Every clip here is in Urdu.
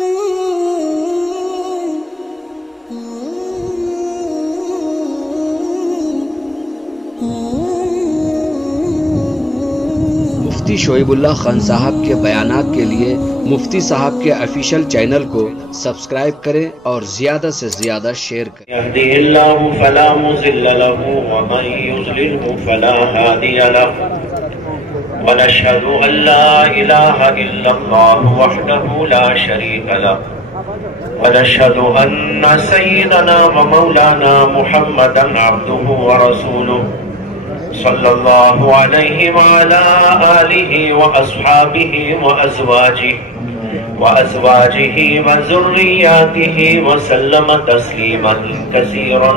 مفتی شعیب اللہ خان صاحب کے بیانات کے لیے مفتی صاحب کے آفیشیل چینل کو سبسکرائب کریں اور زیادہ سے زیادہ شیئر کریں۔ يهدي الله فلا مضل له ومن يضلله فلا هادي له ونشهد أن لا إله إلا الله وحده لا شريك له ونشهد أن سيدنا ومولانا محمدا عبده ورسوله صلى الله عليه وعلى آله وأصحابه وأزواجه وذرياته وسلم تسليما كثيرا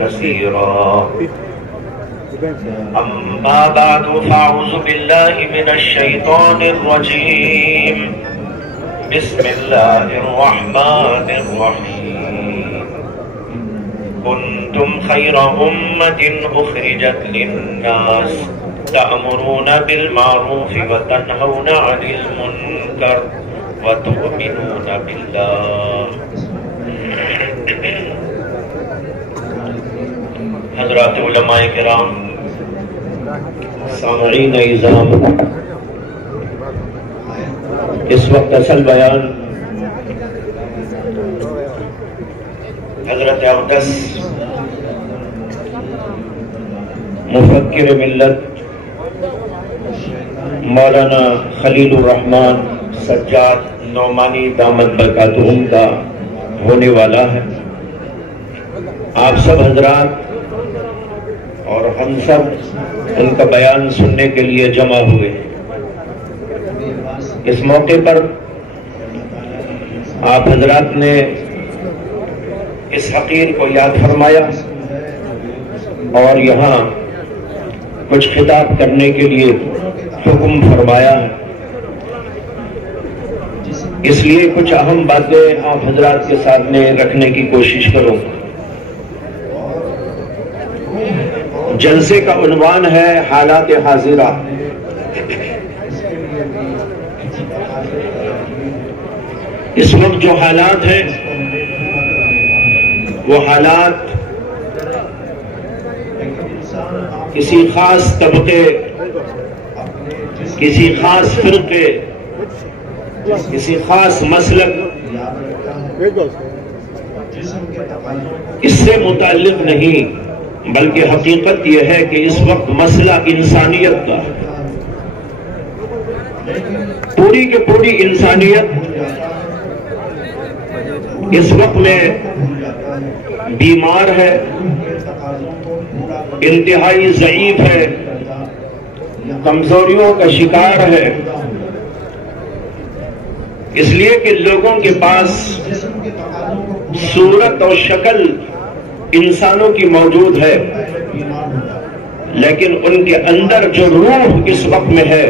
كثيرا. أما بعد فأعوذ بالله من الشيطان الرجيم. بسم الله الرحمن الرحيم. كنتم خير أمة أخرجت للناس تأمرون بالمعروف وتنهون عن المنكر وتؤمنون بالله. حضرات علماء کرام، سامعین اعظام، اس وقت اصل بیان حضرت اقدس مفکر ملت مولانا خلیل الرحمن سجاد نعمانی دامت برکاتہم کا ہونے والا ہے. آپ سب حضرات اور ہم سب ان کا بیان سننے کے لیے جمع ہوئے. اس موقع پر آپ حضرات نے اس حقیر کو یاد فرمایا اور یہاں کچھ خطاب کرنے کے لیے حکم فرمایا ہے. اس لیے کچھ اہم باتیں آپ حضرات کے سامنے رکھنے کی کوشش کروں. جلسے کا عنوان ہے حالات حاضرہ. اس وقت جو حالات ہیں وہ حالات کسی خاص طبقے، کسی خاص فرقے، کسی خاص مسلک اس سے متعلق نہیں، بلکہ حقیقت یہ ہے کہ اس وقت مسئلہ انسانیت کا ہے. پوری کی پوری انسانیت اس وقت میں بیمار ہے، انتہائی ضعیف ہے، کمزوریوں کا شکار ہے. اس لیے کہ لوگوں کے پاس صورت اور شکل انسانوں کی موجود ہے، لیکن ان کے اندر جو روح اس وقت میں ہے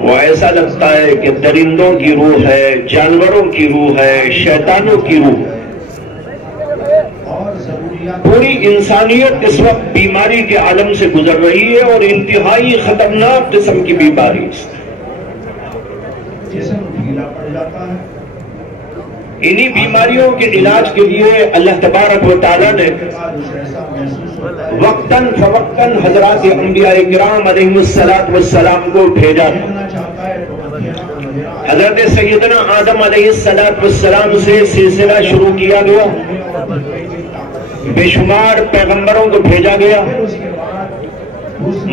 وہ ایسا لگتا ہے کہ درندوں کی روح ہے، جانوروں کی روح ہے، شیطانوں کی روح. پوری انسانیت اس وقت بیماری کے عالم سے گزر رہی ہے اور انتہائی خطرناک قسم کی بیماری. انہی بیماریوں کے علاج کے لیے اللہ تبارک و تعالیٰ نے وقتاً فوقتاً حضرات انبیاء کرام علیہ السلام کو بھیجا. حضرت سیدنا آدم علیہ السلام سے سلسلہ شروع کیا گیا، بے شمار پیغمبروں کو بھیجا گیا،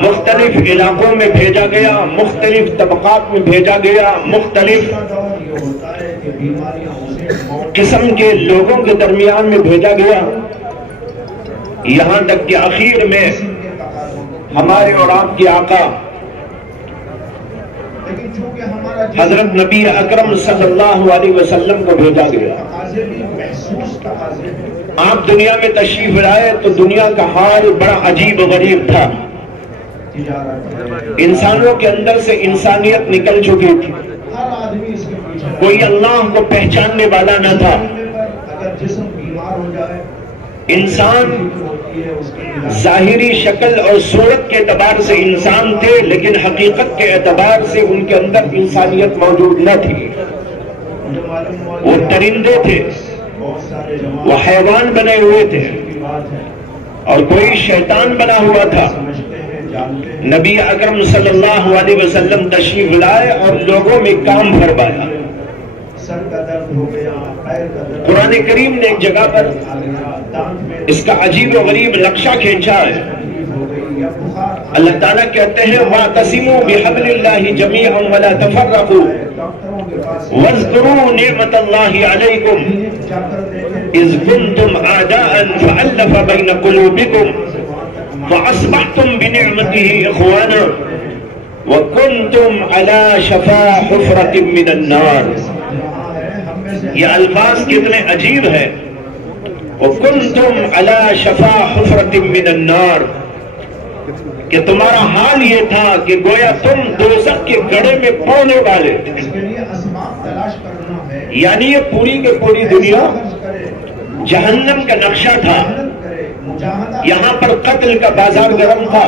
مختلف علاقوں میں بھیجا گیا، مختلف طبقات میں بھیجا گیا، مختلف قسم کے لوگوں کے درمیان میں بھیجا گیا، یہاں تک کہ آخر میں ہمارے اور آپ کے آقا حضرت نبی اکرم صلی اللہ علیہ وسلم کو بھیجا گیا. آپ دنیا میں تشریف لائے تو دنیا کا حال بڑا عجیب و غریب تھا. انسانوں کے اندر سے انسانیت نکل چکی تھی، کوئی اللہ کو پہچاننے والا نہ تھا. انسان ظاہری شکل اور صورت کے اعتبار سے انسان تھے، لیکن حقیقت کے اعتبار سے ان کے اندر انسانیت موجود نہ تھی. وہ درندے تھے، وہ حیوان بنے ہوئے تھے، اور کوئی شیطان بنا ہوا تھا۔ نبی اکرم صلی اللہ علیہ وسلم تشریف لائے اور لوگوں میں کام فرمایا۔ قرآن کریم نے ایک جگہ پر اس کا عجیب و غریب نقشہ کھینچا ہے۔ اللہ تعالیٰ کہتے ہیں وَاعْتَصِمُوا بِحَبْلِ اللَّهِ جَمِيعًا وَلَا تَفَرَّقُوا وَاذْكُرُوا نِعْمَةَ اللَّهِ عَلَيْكُمْ إِذْ كُنْتُمْ أَعْدَاءً فَأَلَّفَ بَيْنَ قُلُوبِكُمْ فَأَصْبَحْتُمْ بِنِعْمَتِهِ إِخْوَانًا وَكُنْتُمْ عَلَى شَفَا حُفْرَةٍ مِّنَ النَّارِ۔ یہ الفاظ کتنے عجیب ہیں۔ وَكُنْتُمْ عَلَى شَفَا حُفْرَةٍ مِّنَ النَّارِ، کہ تمہارا حال یہ تھا کہ گویا تم دوزخ کے گڑھے میں پڑنے والے تھے۔ یعنی یہ پوری کے پوری دنیا جہنم کا نقشہ تھا۔ یہاں پر قتل کا بازار گرم تھا،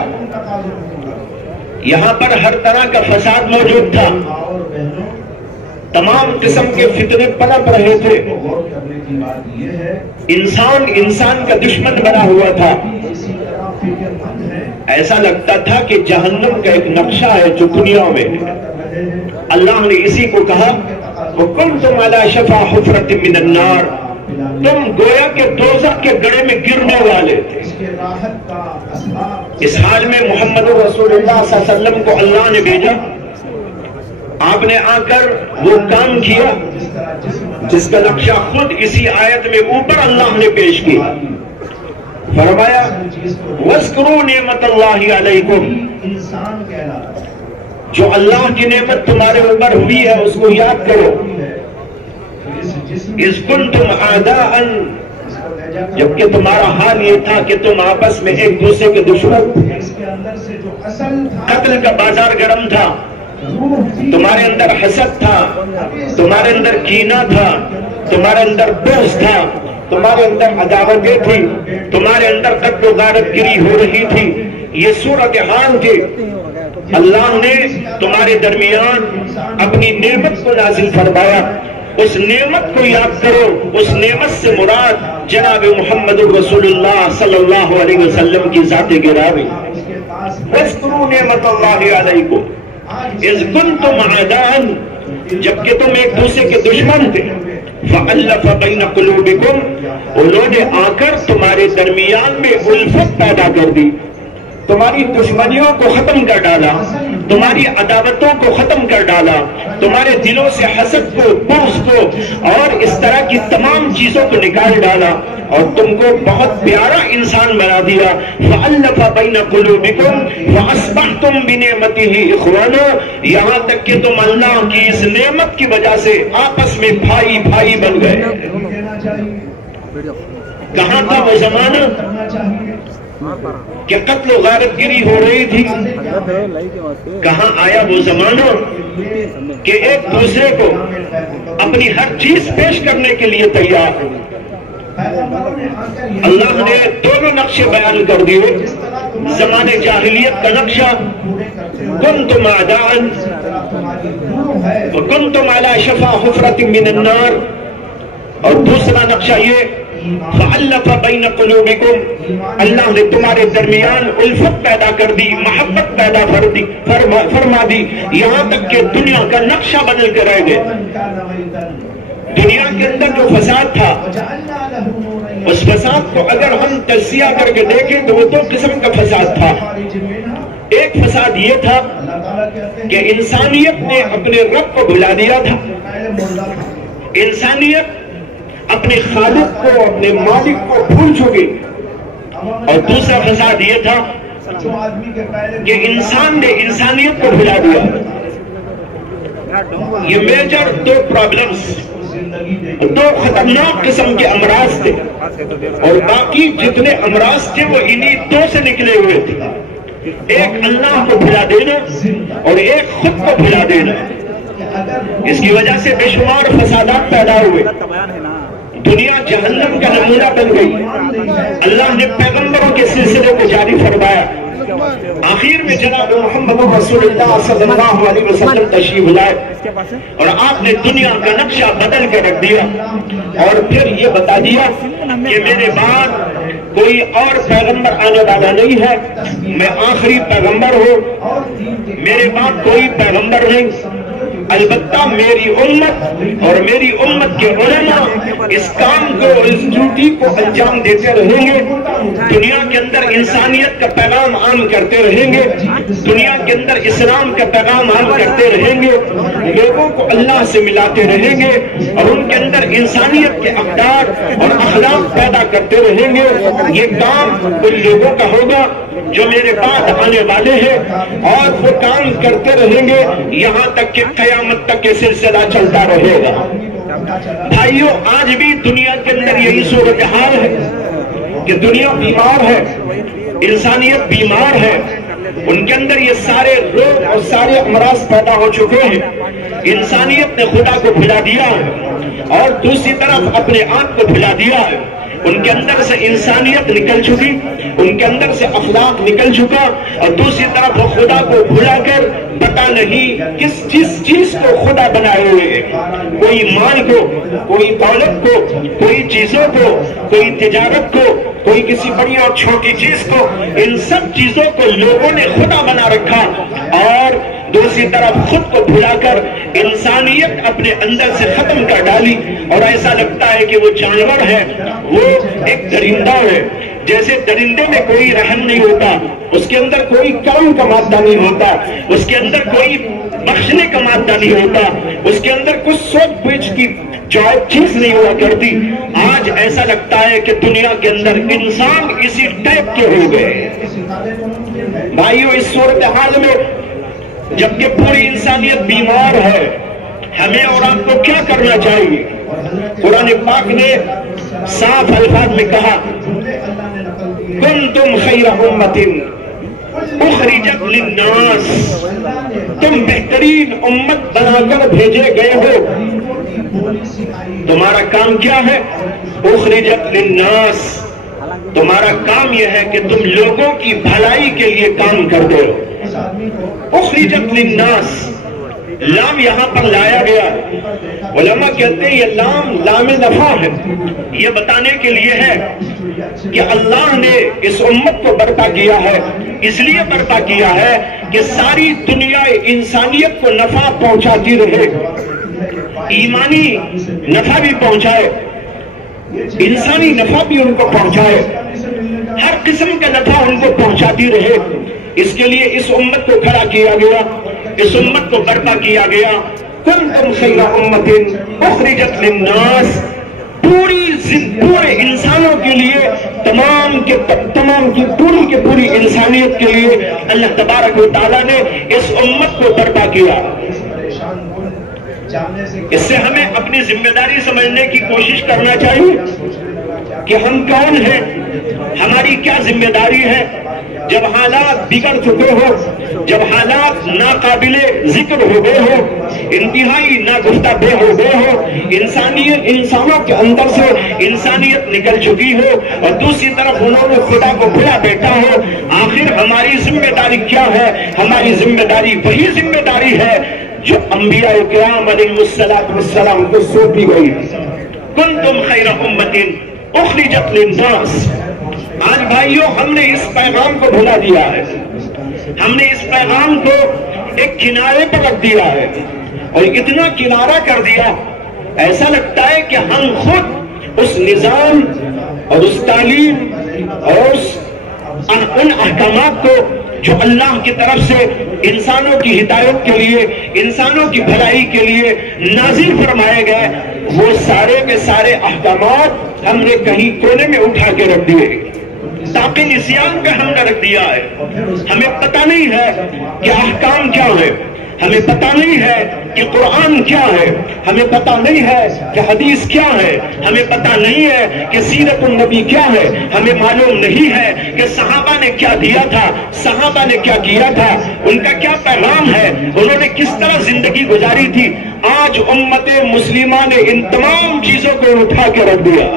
یہاں پر ہر طرح کا فساد موجود تھا، تمام قسم کے فتنے پنپ رہے تھے، انسان کا دشمن بنا ہوا تھا۔ ایسا لگتا تھا کہ جہنم کا ایک نقشہ ہے جو دنیا میں ہے۔ اللہ نے اسی کو کہا وَكُنْتُمْ عَلَى شَفَا حُفْرَةٍ مِّنَ النَّارِ، تم گویا کے دوزخ کے گڑھے میں گرنے والے تھے۔ اس حال میں محمد رسول اللہ صلی اللہ علیہ وسلم کو اللہ نے بھیجا۔ آپ نے آ کر وہ کام کیا جس کا نقشہ خود اسی آیت میں اوپر اللہ نے پیش کیا۔ فرمایا وَاذْكُرُوا نِعْمَةَ اللَّهِ عَلَيْكُمْ، جو اللہ کی نعمت تمہارے اوپر ہوئی ہے اس کو یاد کرو۔ اِذْ كُنْتُمْ أَعْدَاءً، جبکہ تمہارا حال یہ تھا کہ تم آپس میں ایک دوسرے کے دشمن تھے، قتل کا بازار گرم تھا، تمہارے اندر حسد تھا، تمہارے اندر کینہ تھا، تمہارے اندر بغض تھا، تمہارے اندر عداوتیں تھی، تمہارے اندر قتل و غارت گری ہو رہی تھی۔ یہ صورتحال تھی۔ اللہ نے تمہارے درمیان اپنی نعمت کو نازل فرمایا۔ اس نعمت کو یاد کرو۔ اس نعمت سے مراد جناب محمد رسول اللہ صلی اللہ علیہ وسلم کی ذات گرامی۔ وَاذْكُرُوا نِعْمَةَ اللَّهِ عَلَيْكُمْ إِذْ كُنْتُمْ أَعْدَاءً، جبکہ تم ایک دوسرے کے دشمن تھے۔ فَأَلَّفَ بَيْنَ قُلُوبِكُمْ، انہوں نے آ کر تمہارے درمیان میں الفت پیدا کر دی، تمہاری دشمنیوں کو ختم کر ڈالا، تمہاری عداوتوں کو ختم کر ڈالا، تمہارے دلوں سے حسد کو، بغض کو اور اس طرح کی تمام چیزوں کو نکال ڈالا اور تم کو بہت پیارا انسان بنا دیا۔ فَأَلَّفَ بَيْنَ قُلُوبِكُمْ فَأَصْبَحْتُمْ بِنِعْمَتِهِ إِخْوَانًا، یہاں تک کہ تم اللہ کی اس نعمت کی وجہ سے آپس میں بھائی بھائی بن گئے۔ کہاں تھا وہ زمانہ کہ قتل و غارت گری ہو رہی تھی؟ کہاں آیا وہ زمانہ کہ ایک دوسرے کو اپنی ہر چیز پیش کرنے کے لیے تیار؟ اللہ نے دونوں نقشے بیان کر دیے۔ زمانے جاہلیت کا نقشہ کنتم اعداء وکنتم علی شفا حفرۃ من النار، اور دوسرا نقشہ یہ فَأَلَّفَ بَيْنَ قُلُوبِكُمْ، اللہ نے تمہارے درمیان الفت پیدا کر دی، محبت پیدا فرما دی، یہاں تک کہ دنیا کا نقشہ بدل کے رہ گئے۔ دنیا کے اندر جو فساد تھا، اس فساد کو اگر ہم تجزیہ کر کے دیکھیں تو وہ دو قسم کا فساد تھا۔ ایک فساد یہ تھا کہ انسانیت نے اپنے رب کو بھلا دیا تھا، انسانیت اپنے خالق کو، اپنے مالک کو بھول چکی۔ اور دوسرا فساد یہ تھا کہ انسان نے انسانیت کو بھلا دیا۔ یہ میجر دو پرابلمز، دو خطرناک قسم کے امراض تھے، اور باقی جتنے امراض تھے وہ انہی دو سے نکلے ہوئے تھے۔ ایک اللہ کو بھلا دینا اور ایک خود کو بھلا دینا۔ اس کی وجہ سے بے شمار فسادات پیدا ہوئے، دنیا جہنم کا نمونہ بن گئی۔ اللہ نے پیغمبروں کے سلسلے کو جاری فرمایا آخر میں جناب محمد رسول اللہ صلی اللہ علیہ وسلم تشریف لائے اور آپ نے دنیا کا نقشہ بدل کے رکھ دیا اور پھر یہ بتا دیا کہ میرے بعد کوئی اور پیغمبر آنے والا نہیں ہے، میں آخری پیغمبر ہوں، میرے بعد کوئی پیغمبر نہیں، البتہ میری امت اور میری امت کے علماء اس کام کو، اس ڈیوٹی کو انجام دیتے رہیں گے، دنیا کے اندر انسانیت کا پیغام عام کرتے رہیں گے، دنیا کے اندر اسلام کا پیغام عام کرتے رہیں گے، لوگوں کو اللہ سے ملاتے رہیں گے اور ان کے اندر انسانیت کے اقدار اور اخلاق پیدا کرتے رہیں گے۔ یہ کام ان لوگوں کا ہوگا جو میرے بعد آنے والے ہیں، اور وہ کام کرتے رہیں گے یہاں تک کہ قیامت تک یہ سلسلہ چلتا رہے گا۔ بھائیوں، آج بھی دنیا کے اندر یہی صورتحال ہے کہ دنیا بیمار ہے، انسانیت بیمار ہے، ان کے اندر یہ سارے روگ اور سارے امراض پیدا ہو چکے ہیں۔ انسانیت نے خدا کو بھلا دیا ہے اور دوسری طرف اپنے آپ کو بھلا دیا ہے۔ ان کے اندر سے انسانیت نکل چکی، ان کے اندر سے اخلاق نکل چکا، اور دوسری طرف وہ خدا کو بھلا کر پتہ نہیں کس چیز کو خدا بنائے ہوئے ہیں، کوئی مال کو، کوئی دولت کو، کوئی چیزوں کو، کوئی تجارت کو، کوئی کسی بڑی اور چھوٹی چیز کو، ان سب چیزوں کو لوگوں نے خدا بنا رکھا، اور دوسری طرف خود کو بھلا کر انسانیت اپنے اندر سے ختم کر ڈالی، اور ایسا لگتا ہے کہ وہ جانور ہے، وہ ایک درندہ ہے۔ جیسے درندے میں کوئی رحم نہیں ہوتا، اس کے اندر کوئی کرم کا مادہ نہیں ہوتا، اس کے اندر کوئی بخشنے کا مادہ نہیں ہوتا، اس کے اندر کچھ سوچ بوجھ کی چیز نہیں ہوا کرتی۔ آج ایسا لگتا ہے کہ دنیا کے اندر انسان اسی ٹائپ کے ہو گئے۔ بھائیو، اس صورتحال میں جبکہ پوری انسانیت بیمار ہے، ہمیں اور آپ کو کیا کرنا چاہیے؟ قرآن پاک نے صاف الفاظ میں کہا، کنتم خیر امت اخرجت للناس، تم بہترین امت بنا کر بھیجے گئے ہو۔ تمہارا کام کیا ہے؟ اخرجت للناس، تمہارا کام یہ ہے کہ تم لوگوں کی بھلائی کے لیے کام کرتے ہو۔ اخرجت للناس، لام یہاں پر لایا گیا، علماء کہتے ہیں یہ لام نفع ہے، یہ بتانے کے لیے ہے کہ اللہ نے اس امت کو برپا کیا ہے، اس لیے برپا کیا ہے کہ ساری دنیا انسانیت کو نفع پہنچاتی رہے، ایمانی نفع بھی پہنچائے، انسانی نفع بھی ان کو پہنچائے، ہر قسم کا نفع ان کو پہنچاتی رہے۔ اس کے لیے اس امت کو کھڑا کیا گیا، اس امت کو برپا کیا گیا۔ کنتم خیر امت اخرجت للناس، پورے انسانوں کے لیے، تمام کی پوری انسانیت کے لیے اللہ تبارک و تعالیٰ نے اس امت کو برپا کیا۔ اس سے ہمیں اپنی ذمہ داری سمجھنے کی کوشش کرنا چاہیے کہ ہم کون ہیں، ہماری کیا ذمہ داری ہے۔ جب حالات بگڑ چکے ہو، جب حالات ناقابل ذکر ہو گئے ہو، انتہائی ناگفتہ ہو گئے ہو، انسانوں کے اندر سے انسانیت نکل چکی ہو، اور دوسری طرف انہوں نے خدا کو بھلا بیٹھا ہو، آخر ہماری ذمہ داری کیا ہے؟ ہماری ذمہ داری وہی ذمہ داری ہے جو انبیاء کرام علیہ السلام کو سونپی گئی۔ کنتم خیر امت اخرجت للناس۔ آج بھائیوں، ہم نے اس پیغام کو بھلا دیا ہے، ہم نے اس پیغام کو ایک کنارے پر رکھ دیا ہے، اور اتنا کنارہ کر دیا ایسا لگتا ہے کہ ہم خود اس نظام اور اس تعلیم اور ان احکامات کو جو اللہ کی طرف سے انسانوں کی ہدایت کے لیے، انسانوں کی بھلائی کے لیے نازل فرمائے گئے، وہ سارے کے سارے احکامات ہم نے کہیں کونے میں اٹھا کے رکھ دیے، تاکہ نسیان پہ ہم نے رکھ دیا ہے۔ ہمیں پتہ نہیں ہے کہ احکام کیا ہے، ہمیں پتہ نہیں ہے کہ قرآن کیا ہے، ہمیں پتہ نہیں ہے کہ حدیث کیا ہے، ہمیں پتہ نہیں ہے کہ سیرت النبی کیا ہے، ہمیں معلوم نہیں ہے کہ صحابہ نے کیا دیا تھا، صحابہ نے کیا کیا تھا، ان کا کیا پیغام ہے، انہوں نے کس طرح زندگی گزاری تھی۔ آج امت مسلمہ نے ان تمام چیزوں کو اٹھا کے رکھ دیا۔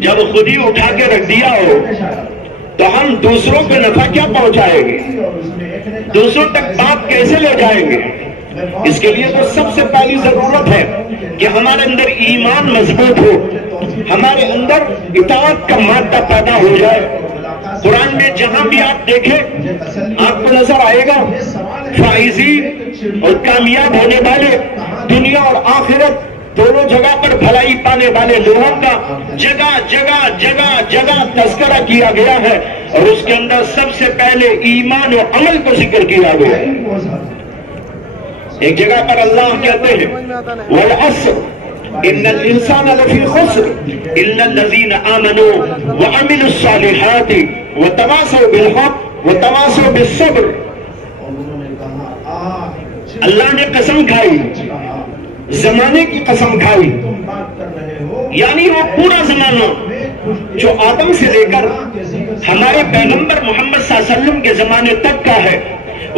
جب خود ہی اٹھا کے رکھ دیا ہو تو ہم دوسروں کو نفع کیا پہنچائیں گے؟ دوسروں تک بات کیسے لے جائیں گے؟ اس کے لیے تو سب سے پہلی ضرورت ہے کہ ہمارے اندر ایمان مضبوط ہو، ہمارے اندر اطاعت کا مادہ پیدا ہو جائے۔ قرآن میں جہاں بھی آپ دیکھیں آپ کو نظر آئے گا فائزین اور کامیاب ہونے والے، دنیا اور آخرت دونوں جگہ پر بھلائی پانے والے لوگوں کا جگہ جگہ جگہ جگہ تذکرہ کیا گیا ہے، اور اس کے اندر سب سے پہلے ایمان و عمل کو ذکر کیا گیا ہے۔ ایک جگہ پر اللہ کہتے ہیں وَالْعَصْرِ إِنَّ الْإِنسَانَ لَفِي خُسْرٍ إِلَّا الَّذِينَ آمَنُوا وَعَمِلُوا الصَّالِحَاتِ وَتَوَاصَوْا بِالْحَقِّ وَتَوَاصَوْا بِالصَّبْرِ۔ اللہ نے قسم کھائی، زمانے کی قسم کھائی، یعنی وہ پورا زمانہ جو آدم سے لے کر ہمارے پیغمبر محمد صلی اللہ علیہ وسلم کے زمانے تک کا ہے،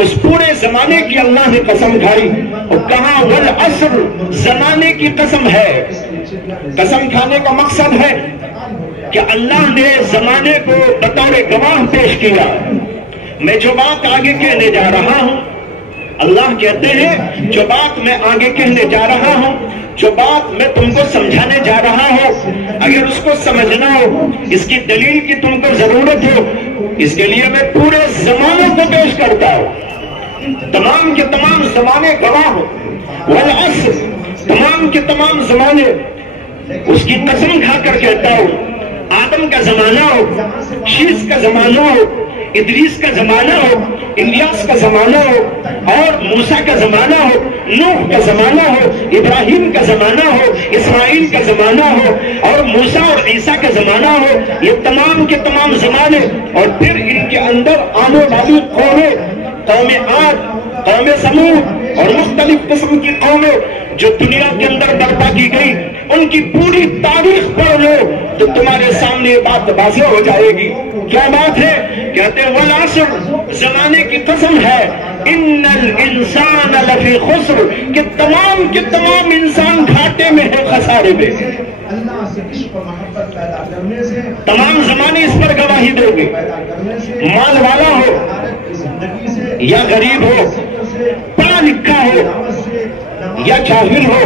اس پورے زمانے کی اللہ نے قسم کھائی اور کہا والعصر، زمانے کی قسم ہے۔ قسم کھانے کا مقصد ہے کہ اللہ نے زمانے کو بطور گواہ پیش کیا۔ میں جو بات آگے کہنے جا رہا ہوں، اللہ کہتے ہیں جو بات میں آگے کہنے جا رہا ہوں، جو بات میں تم کو سمجھانے جا رہا ہوں، اگر اس کو سمجھنا ہو، اس کی دلیل کی تم کو ضرورت ہو، اس کے لیے میں پورے زمانوں کو پیش کرتا ہوں۔ تمام کے تمام زمانے گواہ ہو، والعصر، تمام کے تمام زمانے، اس کی قسم کھا کر کہتا ہوں، آدم کا زمانہ ہو، شیس کا زمانہ ہو، ادریس کا زمانہ ہو، الیاس کا زمانہ ہو، اور موسیٰ کا زمانہ ہو، نوح کا زمانہ ہو، ابراہیم کا زمانہ ہو، اسماعیل کا زمانہ ہو، اور موسیٰ اور عیسیٰ کا زمانہ ہو، یہ تمام کے تمام زمانے، اور پھر ان کے اندر آنے والی قومیں، قوم عاد، قوم سمود اور مختلف قسم کی قومیں جو دنیا کے اندر برپا کی گئی، ان کی پوری تاریخ پڑھ لو تو تمہارے سامنے بات واضح ہو جائے گی۔ کیا بات ہے؟ کہتے ہیں والعصر، زمانے کی قسم ہے، ان الانسان لفی خسر، کہ تمام کے تمام انسان گھاٹے میں ہے، خسارے میں۔ تمام زمانے اس پر گواہی دیں گے، مال والا ہو یا غریب ہو، پڑھا لکھا ہو یا جاہل ہو،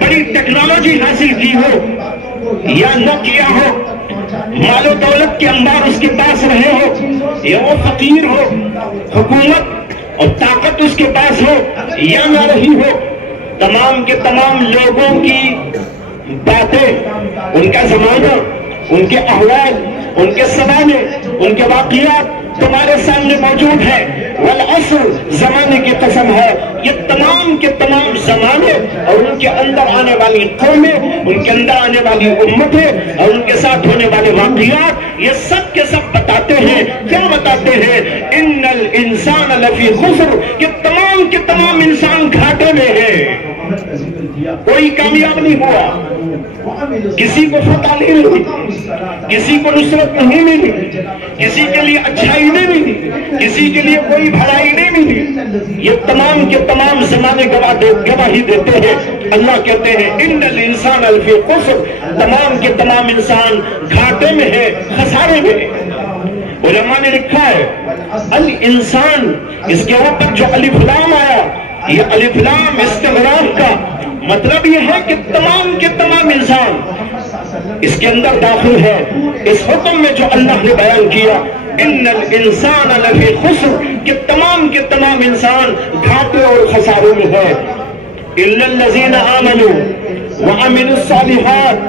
بڑی ٹیکنالوجی حاصل کی ہو یا نہ کیا ہو، مال و دولت کے انبار اس کے پاس رہے ہو یا وہ فقیر ہو، حکومت اور طاقت اس کے پاس ہو یا نہ رہی ہو، تمام کے تمام لوگوں کی باتیں، ان کا زمانہ، ان کے احوال، ان کے زمانے، ان کے واقعات تمہارے سامنے موجود ہے۔ والعصر، زمانے کی قسم ہے، یہ تمام کے تمام زمانے اور ان کے اندر آنے والی قومیں، ان کے اندر آنے والی امتیں اور ان کے ساتھ ہونے والے واقعات، یہ سب کے سب بتاتے ہیں، کیا بتاتے ہیں؟ ان الانسان لفی خسر، کہ تمام کے تمام انسان گھاٹے میں ہیں، کوئی کامیاب نہیں ہوا، کسی کو فتح نہیں ملی، کسی کو نصرت نہیں ملی، کسی کے لیے اچھائی نہیں ملی، کسی کے لیے کوئی بھلائی نہیں ملی، یہ تمام کے تمام زمانے گواہی دیتے ہیں۔ اللہ کہتے ہیں ان الانسان لفی خسر، تمام کے تمام انسان گھاٹے میں ہے، خسارے میں۔ علماء نے لکھا ہے الانسان، اس کے اوپر جو الف لام آیا، یہ الف لام استغراق کا مطلب یہ ہے کہ تمام کے تمام انسان اس کے اندر داخل ہے۔ اس حکم میں جو اللہ نے بیان کیا ان الانسان لفی خسر، کہ تمام کے تمام انسان گھاٹے اور خسارے میں ہے۔ الا الذین آمنوا وعملوا الصالحات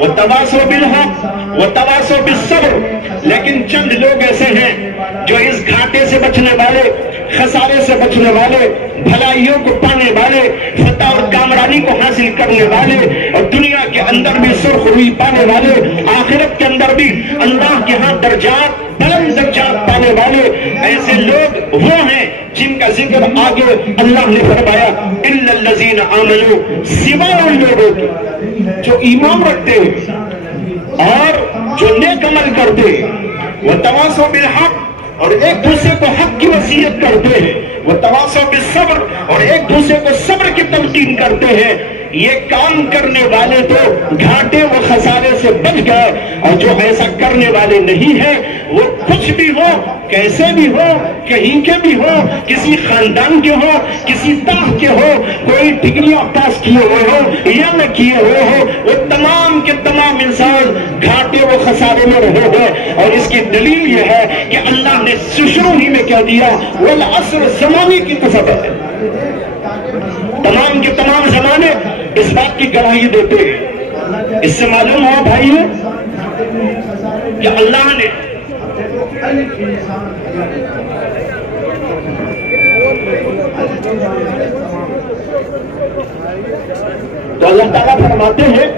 وتواصوا بالحق وتواصوا بالصبر، لیکن چند لوگ ایسے ہیں جو اس گھاٹے سے بچنے والے، خسارے سے بچنے والے، بھلائیوں کو پانے والے، فتح اور کامرانی کو حاصل کرنے والے، اور دنیا کے اندر بھی سرخ روئی پانے والے، آخرت کے اندر بھی اللہ کے ہاں درجات، بلند درجات پانے والے، ایسے لوگ وہ ہیں جن کا ذکر آگے اللہ نے فرمایا الا الذین آمنوا، سوائے ان لوگوں کے جو ایمان رکھتے اور جو نیک عمل کرتے، وتواصوا بالحق، اور ایک دوسرے کو حق کی وصیت کرتے ہیں، وتواصوا بالصبر، اور ایک دوسرے کو صبر کی تلقین کرتے ہیں، یہ کام کرنے والے تو گھاٹے و خسارے سے بچ گئے، اور جو ایسا کرنے والے نہیں ہیں وہ کچھ بھی ہو، کیسے بھی ہو، کہیں کے بھی ہو، کسی خاندان کے ہو، کسی طرح کے ہو، کوئی ڈگریاں پاس کیے ہوئے ہو یا نہ کیے ہوئے ہو، وہ تمام کے تمام انسان گھاٹے و خسارے میں رہے ہیں۔ اور اس کی دلیل یہ ہے کہ اللہ نے شروع ہی میں کہہ دیا والعصر، زمانے کی قسم ہے، تمام کے تمام زمانے اس بات کی گواہی دیتے ہیں۔ اس سے معلوم ہوا بھائی کہ اللہ نے تو اللہ تعالیٰ فرماتے ہیں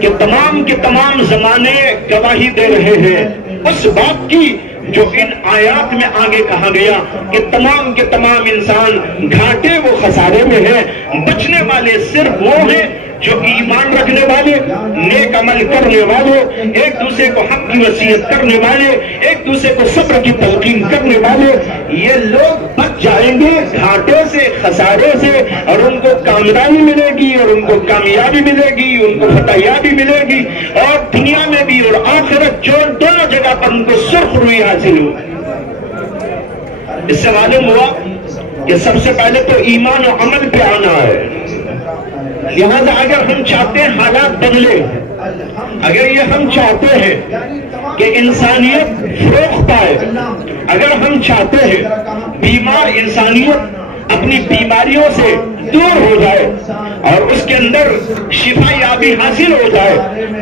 کہ تمام کے تمام زمانے گواہی دے رہے ہیں اس بات کی جو ان آیات میں آگے کہا گیا کہ تمام کے تمام انسان گھاٹے و خسارے میں ہیں۔ بچنے والے صرف وہ ہیں جو ایمان رکھنے والے، نیک عمل کرنے والے، ایک دوسرے کو حق کی وصیت کرنے والے، ایک دوسرے کو صبر کی تلقین کرنے والے، یہ لوگ بچ جائیں گے گھاٹے سے، خسارے سے، اور ان کو کامیابی ملے گی، اور ان کو کامیابی ملے گی، ان کو فتحیابی ملے گی، اور دنیا میں بھی اور آخرت جو دونوں جگہ پر ان کو سرخ روئی حاصل ہو۔ اس سے معلوم ہوا کہ سب سے پہلے تو ایمان و عمل پہ آنا ہے۔ لہذا اگر ہم چاہتے ہیں حالات بدلے، اگر یہ ہم چاہتے ہیں کہ انسانیت فروغ پائے، اگر ہم چاہتے ہیں بیمار انسانیت اپنی بیماریوں سے دور ہو جائے اور اس کے اندر شفا یابی حاصل ہو جائے،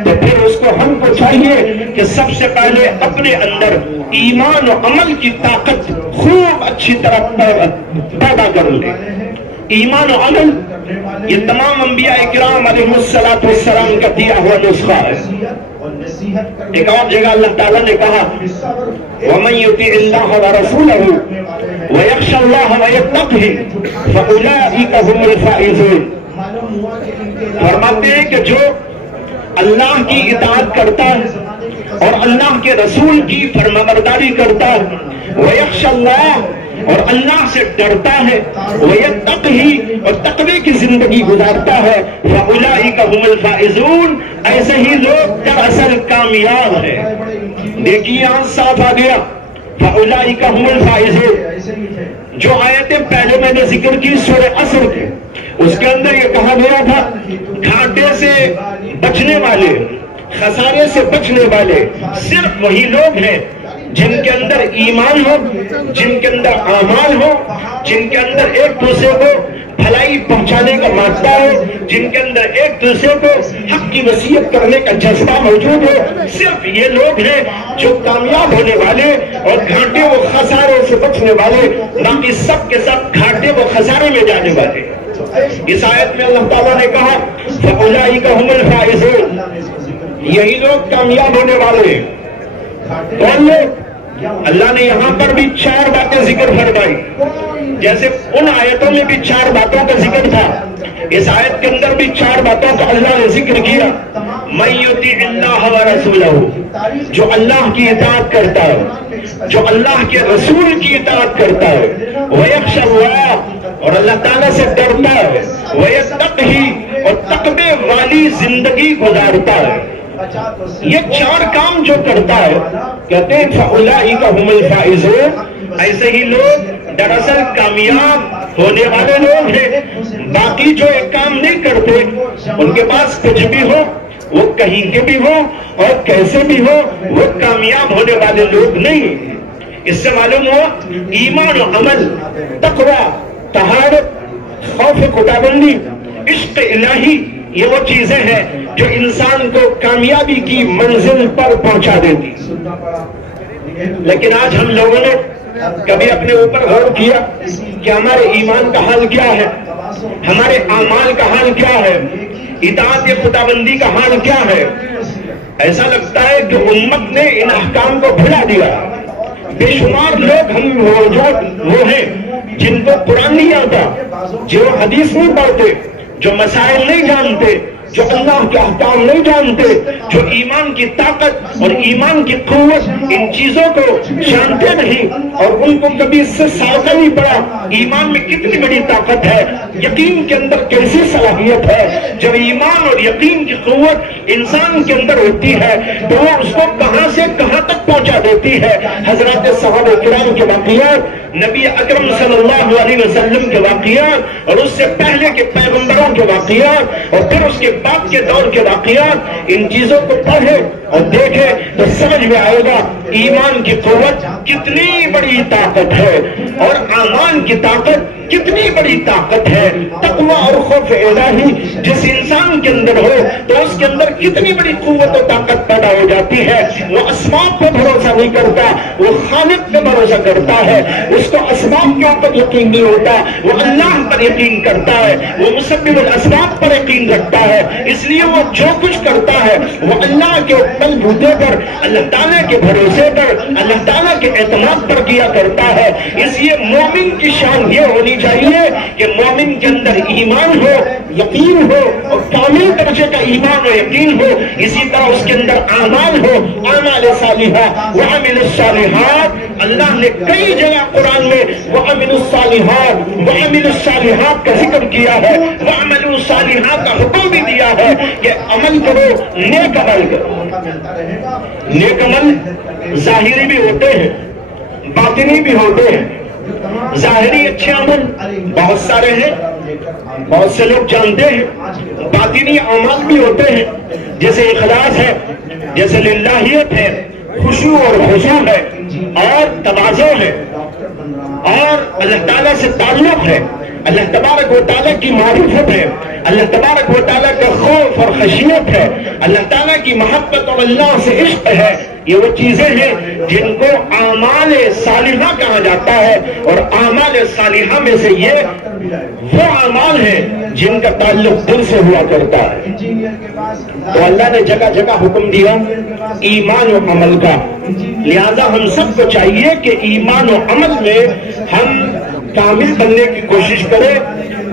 تو پھر اس کو ہم کو چاہیے کہ سب سے پہلے اپنے اندر ایمان و عمل کی طاقت خوب اچھی طرح پیدا کر لے۔ ایمان و عمل یہ تمام انبیاء کرام علیہ السلام کا دیا ہوا نسخہ ہے۔ ایک اور جگہ اللہ تعالیٰ نے کہا وَمَن يُطِعِ اللَّهَ وَرَسُولَهُ وَيَخْشَ اللَّهَ وَيَتَّقْهِ فَأُولَٰئِكَ هُمُ الْفَائِزُونَ۔ فرماتے ہیں کہ جو اللہ کی اطاعت کرتا ہے اور اللہ کے رسول کی فرمانبرداری کرتا ہے، وَيَخْشَ اللَّهَ، اور اللہ سے ڈرتا ہے، وَيَتَّقْهِ، اور تقوی کی زندگی گزارتا ہے، فَأُولَٰئِكَ هُمُ الْفَائِزُونَ، ایسے ہی لوگ دراصل کامیاب ہیں۔ دیکھیے یہاں صاف آ گیا فَأُولَٰئِكَ هُمُ الْفَائِزُونَ۔ جو آیتیں پہلے میں نے ذکر کی سورہ عصر کے، اس کے اندر یہ کہا گیا تھا گھاٹے سے بچنے والے، خسارے سے بچنے والے صرف وہی لوگ ہیں جن کے اندر ایمان ہو، جن کے اندر اعمال ہو، جن کے اندر ایک دوسرے کو بھلائی پہنچانے کا مادہ ہے، جن کے اندر ایک دوسرے کو حق کی وصیت کرنے کا جذبہ موجود ہے۔ صرف یہ لوگ ہیں جو کامیاب ہونے والے اور گھاٹے و خسارے سے بچنے والے، باقی سب کے سب گھاٹے و خسارے میں جانے والے۔ اس آیت میں اللہ تعالیٰ نے کہا فَأُولَٰئِكَ هُمُ الْفَائِزُونَ، یہی لوگ کامیاب ہونے والے ہیں۔ کون لوگ؟ اللہ نے یہاں پر بھی 4 باتیں ذکر فرمائی، جیسے ان آیتوں میں بھی 4 باتوں کا ذکر تھا، اس آیت کے اندر بھی 4 باتوں کا اللہ نے ذکر کیا۔ مَن يُطِعِ اللَّهَ وَرَسُولَهُ، جو اللہ کی اطاعت کرتا ہے، جو اللہ کے رسول کی اطاعت کرتا ہے، وَيَخْشَ اللَّهَ، اور اللہ تعالیٰ سے ڈرتا ہے، وَيَتَّقْهِ، اور تقوی والی زندگی گزارتا ہے۔ یہ 4 کام جو کرتا ہے کہتے ہیں فَأُولَٰئِكَ هُمُ الْفَائِزُونَ، ایسے ہی لوگ دراصل کامیاب ہونے والے لوگ ہیں۔ باقی جو ایک کام نہیں کرتے، ان کے پاس کچھ بھی ہو، وہ کہیں کے بھی ہو اور کیسے بھی ہو، وہ کامیاب ہونے والے لوگ نہیں۔ اس سے معلوم ہوا ایمان و عمل، تقوی، طہارت، خوف خداوندی، عشق الہی، یہ وہ چیزیں ہیں جو انسان کو کامیابی کی منزل پر پہنچا دیتی۔ لیکن آج ہم لوگوں نے کبھی اپنے اوپر غور کیا کہ ہمارے ایمان کا حال کیا ہے، ہمارے اعمال کا حال کیا ہے، اطاعت خداوندی کا حال کیا ہے؟ ایسا لگتا ہے کہ امت نے ان احکام کو بھلا دیا۔ بے شمار لوگ ہم وہ ہیں جن کو قرآن نہیں آتا، جو حدیث نہیں پڑھتے، جو مسائل نہیں جانتے، جو اللہ کے احکام نہیں جانتے، جو ایمان کی طاقت اور ایمان کی قوت ان چیزوں کو جانتے نہیں اور ان کو کبھی اس سے سازا نہیں پڑا ایمان میں کتنی بڑی طاقت ہے، یقین کے اندر کیسی صلاحیت ہے۔ جب ایمان اور یقین کی قوت انسان کے اندر ہوتی ہے تو وہ اس کو کہاں سے کہاں تک پہنچا دیتی ہے۔ حضرات صحابہ کرام کے واقعات، نبی اکرم صلی اللہ علیہ وسلم کے واقعات اور اس سے پہلے کے پیغمبروں کے واقعات اور پھر اس کے بعد کے دور کے واقعات، ان چیزوں کو پڑھے اور دیکھے تو سمجھ میں آئے گا ایمان کی قوت کتنی بڑی طاقت ہے اور ایمان کی طاقت کتنی بڑی طاقت ہے۔ تقوی اور خوف الہی جس انسان کے اندر ہو تو اس کے اندر کتنی بڑی قوت و طاقت پیدا ہو جاتی ہے۔ وہ اسباب پر بھروسہ نہیں کرتا، وہ خالق پہ بھروسہ کرتا ہے۔ اس کو اسباب کے اوپر یقین نہیں ہوتا، وہ اللہ پر یقین کرتا ہے، وہ مسبب الاسباب پر یقین رکھتا ہے۔ اس لیے وہ جو کچھ کرتا ہے وہ اللہ کے بلبوتے پر، اللہ تعالیٰ کے بھروسے پر، اللہ تعالیٰ کے اعتماد پر کیا کرتا ہے۔ اس لیے مومن کی شان یہ ہونی چاہیے کہ مومن کے اندر ایمان ہو، یقین ہو اور کامل درجے کا ایمان و یقین ہو۔ اسی طرح اس کے اندر اعمال ہو، اعمال صالحہ وعمل الصالحات۔ اللہ نے کئی جگہ قرآن میں وعمل الصالحات وعمل الصالحات کا ذکر کیا ہے، وعمل الصالحات کا حکم بھی دیا ہے کہ عمل کرو، نیک عمل کرو۔ نیک عمل ظاہری بھی ہوتے ہیں، باطنی بھی ہوتے ہیں۔ ظاہری اچھے عمل بہت سارے ہیں، بہت سے لوگ جانتے ہیں۔ باطنی اعمال بھی ہوتے ہیں، جیسے اخلاص ہے، جیسے للہیت ہے، خشوع اور خضوع ہے اور تواضع ہے اور اللہ تعالیٰ سے تعلق ہے، اللہ تبارک و تعالیٰ کی معرفت ہے، اللہ تبارک و تعالیٰ کا خوف اور خشیت ہے، اللہ تعالیٰ کی محبت اور اللہ سے عشق ہے۔ یہ وہ چیزیں ہیں جن کو اعمال صالحہ کہا جاتا ہے اور اعمال صالحہ میں سے یہ وہ اعمال ہیں جن کا تعلق دل سے ہوا کرتا ہے۔ تو اللہ نے جگہ جگہ حکم دیا ایمان و عمل کا، لہذا ہم سب کو چاہیے کہ ایمان و عمل میں ہم کامل بننے کی کوشش کریں،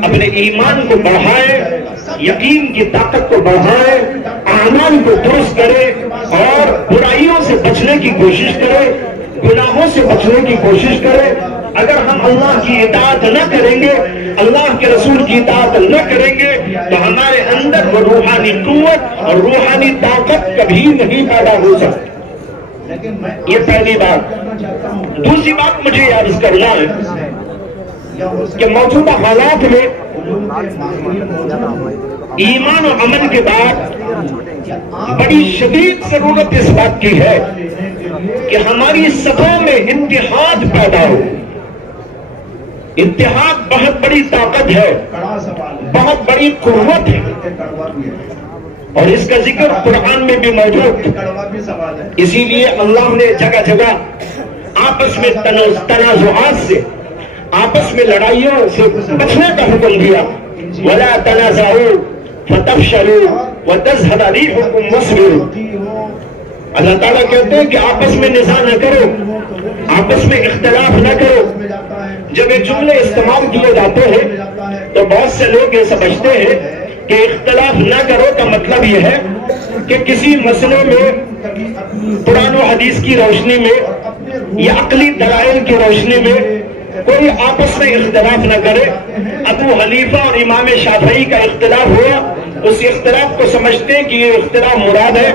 اپنے ایمان کو بڑھائیں، یقین کی طاقت کو بڑھائیں، اعمال کو درست کریں اور برائیوں سے بچنے کی کوشش کریں، گناہوں سے بچنے کی کوشش کریں۔ اگر ہم اللہ کی اطاعت نہ کریں گے، اللہ کے رسول کی اطاعت نہ کریں گے تو ہمارے اندر وہ روحانی قوت اور روحانی طاقت کبھی نہیں پیدا ہو سکتی۔ یہ پہلی بات۔ دوسری بات مجھے عرض کرنا ہے کہ موجودہ حالات میں ایمان و عمل کے بعد بڑی شدید ضرورت اس بات کی ہے کہ ہماری صفوں میں اتحاد پیدا ہو۔ اتحاد بہت بڑی طاقت ہے، بہت بڑی قوت ہے اور اس کا ذکر قرآن میں بھی موجود۔ اسی لیے اللہ نے جگہ جگہ آپس میں تنازعات سے، آپس میں لڑائیوں سے بچنے کا حکم دیا۔ وَلَا تَنَازَعُوا فَتَفْشَلُوا وَتَذْهَبَ رِيحُكُمْ وَاصْبِرُوا۔ اللہ تعالیٰ کہتے ہیں کہ آپس میں نزاع نہ کرو، آپس میں اختلاف نہ کرو۔ جب یہ جملے استعمال کیے جاتے ہیں تو بہت سے لوگ یہ سمجھتے ہیں کہ اختلاف نہ کرو کا مطلب یہ ہے کہ کسی مسئلے میں قرآن و حدیث کی روشنی میں یا عقلی دلائل کی روشنی میں کوئی آپس میں اختلاف نہ کرے۔ ابو حنیفہ اور امام شافعی کا اختلاف ہوا، اس اختلاف کو سمجھتے ہیں کہ یہ اختلاف مراد ہے۔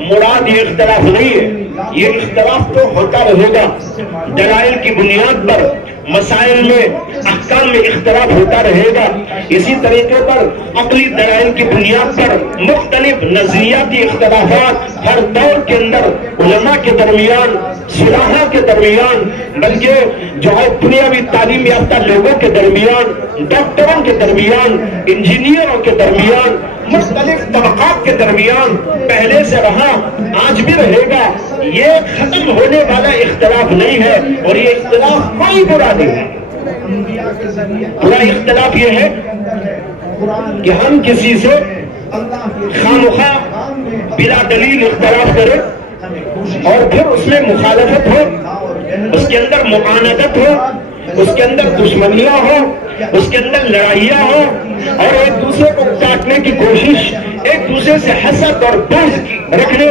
مراد یہ اختلاف نہیں ہے، یہ اختلاف تو ہوتا رہے گا، دلائل کی بنیاد پر مسائل میں، احکام میں اختلاف ہوتا رہے گا۔ اسی طریقے پر عقلی دلائل کی بنیاد پر مختلف نظریاتی اختلافات ہر دور کے اندر علماء کے درمیان، صلاحہ کے درمیان، بلکہ جو ہے دنیاوی تعلیم یافتہ لوگوں کے درمیان، ڈاکٹروں کے درمیان، انجینئروں کے درمیان، مختلف طبقات کے درمیان پہلے سے رہا، آج بھی رہے گا۔ یہ ختم ہونے والا اختلاف نہیں ہے اور یہ اختلاف کوئی برا نہیں ہے۔ برا اختلاف یہ ہے کہ ہم کسی سے خامخواہ بلا دلیل اختلاف کریں اور پھر اس میں مخالفت ہو، اس کے اندر معاندت ہو، اس کے اندر دشمنیاں ہو، اس کے اندر لڑائیاں ہو اور ایک دوسرے کو کاٹ بانٹنے کی کوشش، ایک دوسرے سے حسد اور بغض رکھنے،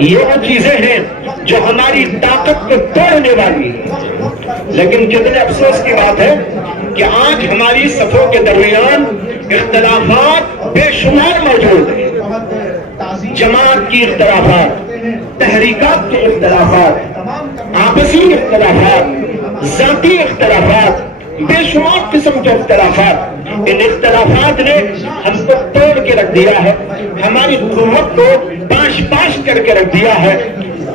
یہ وہ چیزیں ہیں جو ہماری طاقت کو توڑنے والی ہے۔ لیکن کتنے افسوس کی بات ہے کہ آج ہماری صفوں کے درمیان اختلافات بے شمار موجود ہیں، جماعت کی اختلافات، تحریکات کے اختلافات، آپسی اختلافات، ذاتی اختلافات، بے شمار قسم کے اختلافات۔ ان اختلافات نے ہم کو توڑ کے رکھ دیا ہے، ہماری قوت کو پاش پاش کر کے رکھ دیا ہے۔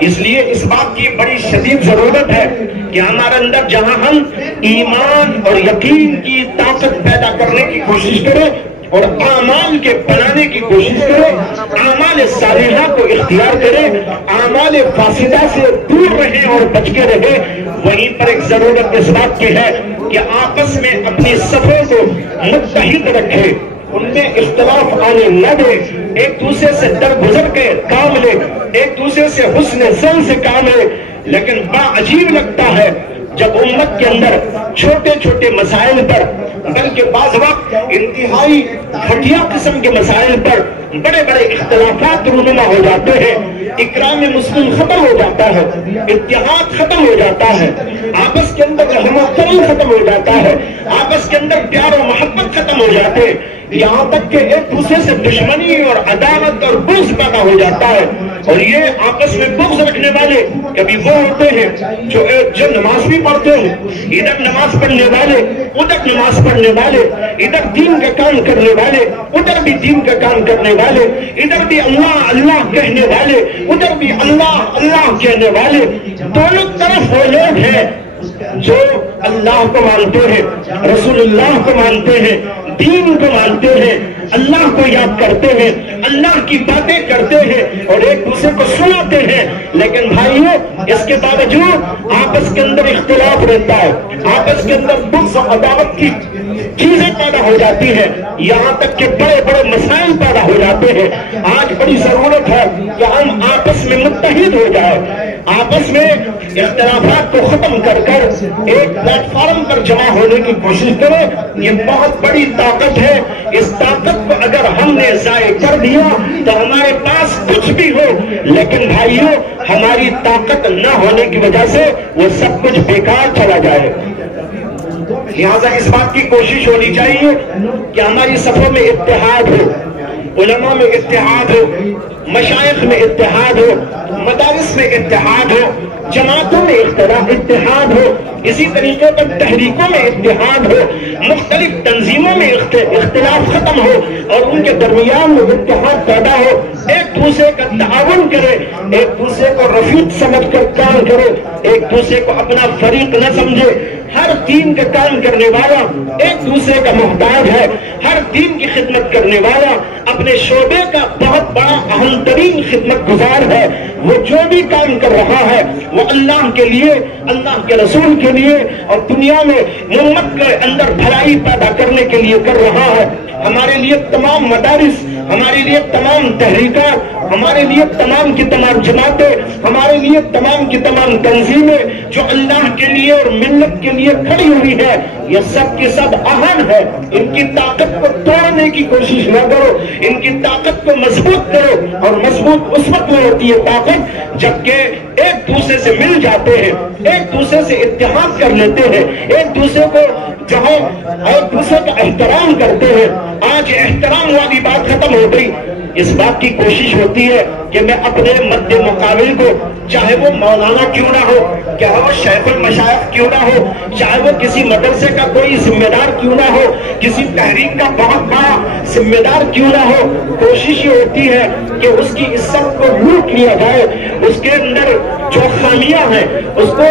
اس لیے اس بات کی بڑی شدید ضرورت ہے کہ ہمارے اندر جہاں ہم ایمان اور یقین کی طاقت پیدا کرنے کی کوشش کریں اور اعمال کے بنانے کی کوشش کریں، اعمال صالحہ کو اختیار کریں، اعمال فاسدہ سے دور رہیں اور بچ کے رہیں، وہیں پر ایک ضرورت اس بات کی ہے کہ آپس میں اپنی صفوں کو متحد رکھیں، ان میں اختلاف آنے نہ دے، ایک دوسرے سے درگزر کے کام لے، ایک دوسرے سے حسن ظن سے کام لے۔ لیکن بڑا عجیب لگتا ہے جب امت کے اندر چھوٹے چھوٹے مسائل پر، بلکہ بعض وقت انتہائی گھٹیا قسم کے مسائل پر بڑے بڑے اختلافات رونما ہو جاتے ہیں، اکرام مسلم ختم ہو جاتا ہے، اتحاد ختم ہو جاتا ہے، آپس کے اندر رحم و کرم ختم ہو جاتا ہے، آپس کے اندر پیار و محبت ختم ہو جاتے ہیں، یہاں تک کہ ایک دوسرے سے دشمنی اور عداوت اور بغض پیدا ہو جاتا ہے۔ اور یہ آپس میں بغض رکھنے والے کبھی وہ ہوتے ہیں جو نماز بھی پڑھتے ہیں، ادھر نماز پڑھنے والے، ادھر نماز پڑھنے والے، ادھر دین کا کام کرنے والے، ادھر بھی دین کا کام کرنے والے، ادھر بھی اللہ اللہ کہنے والے، ادھر بھی اللہ اللہ کہنے والے، دونوں طرف وہ لوگ ہیں جو اللہ کو مانتے ہیں، رسول اللہ کو مانتے ہیں، دین کو مانتے ہیں، اللہ کو یاد کرتے ہیں، اللہ کی باتیں کرتے ہیں اور ایک دوسرے کو سناتے ہیں، لیکن بھائیوں اس کے باوجود آپس کے اندر اختلاف رہتا ہے، آپس کے اندر بغض و عداوت کی چیزیں پیدا ہو جاتی ہیں، یہاں تک کہ بڑے بڑے مسائل پیدا ہو جاتے ہیں۔ آج بڑی ضرورت ہے کہ ہم آپس میں متحد ہو جائیں، آپس میں اختلافات کو ختم کر کر ایک پلیٹ فارم پر جمع ہونے کی کوشش کریں۔ یہ بہت بڑی طاقت ہے، اس طاقت کو اگر ہم نے ضائع کر دیا تو ہمارے پاس کچھ بھی ہو، لیکن بھائیوں ہماری طاقت نہ ہونے کی وجہ سے وہ سب کچھ بیکار چلا جائے۔ لہذا اس بات کی کوشش ہونی چاہیے کہ ہماری صفوں میں اتحاد ہو، علماء میں اتحاد ہو، مشائخ میں اتحاد ہو، مدارس میں اتحاد ہو، جماعتوں میں اتحاد ہو، اسی طریقے پر تحریکوں میں اتحاد ہو، مختلف تنظیموں میں اختلاف ختم ہو اور ان کے درمیان میں اتحاد پیدا ہو، ایک دوسرے کا تعاون کرے، ایک دوسرے کو رفیق سمجھ کر کام کرے، ایک دوسرے کو اپنا فریق نہ سمجھے۔ ہر دین کا کام کرنے والا ایک دوسرے کا محتاج ہے، ہر دین کی خدمت کرنے والا اپنے شعبے کا بہت بڑا اہم ترین خدمت گزار ہے۔ وہ جو بھی کام کر رہا ہے وہ اللہ کے لیے، اللہ کے رسول کے لیے اور دنیا میں امت کے اندر بھلائی پیدا کرنے کے لیے کر رہا ہے۔ ہمارے لیے تمام مدارس، ہمارے لیے تمام تحریکات، ہمارے لیے تمام کی تمام جماعتیں، ہمارے لیے تمام کی تمام تنظیمیں جو اللہ کے لیے اور ملت کے لیے کھڑی ہوئی ہے، یہ سب کی سب اہم ہے۔ ان کی طاقت کو توڑنے کی کوشش نہ کرو، ان کی طاقت کو مضبوط کرو، اور مضبوط اس وقت میں ہوتی ہے طاقت جبکہ ایک دوسرے سے مل جاتے ہیں، ایک دوسرے سے اتحاد کر لیتے ہیں، ایک دوسرے کو جہاں ایک دوسرے کا احترام کرتے ہیں۔ آج احترام والی بات ختم ہو گئی، اس بات کی کوشش ہوتی ہے کہ میں اپنے مد مقابل کو، چاہے وہ مولانا کیوں نہ ہو، چاہے وہ شیخ المشائخ کیوں نہ ہو، چاہے وہ کسی مدرسے کا کوئی ذمہ دار کیوں نہ ہو، کسی تحریک کا بہت بڑا ذمہ دار کیوں نہ ہو، کوشش یہ ہوتی ہے کہ اس کی عزت کو لوٹ لیا جائے، اس کے اندر جو خامیاں ہیں اس کو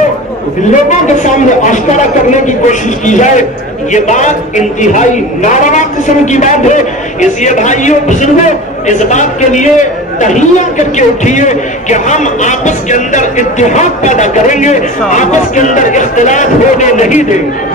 لوگوں کے سامنے آشکارا کرنے کی کوشش کی جائے۔ یہ بات انتہائی ناروا قسم کی بات ہے۔ اس لیے بھائیوں بزرگوں اس بات کے لیے تہیہ کر کے اٹھیے کہ ہم آپس کے اندر اتحاد پیدا کریں گے، آپس کے اندر اختلاف ہونے نہیں دیں گے۔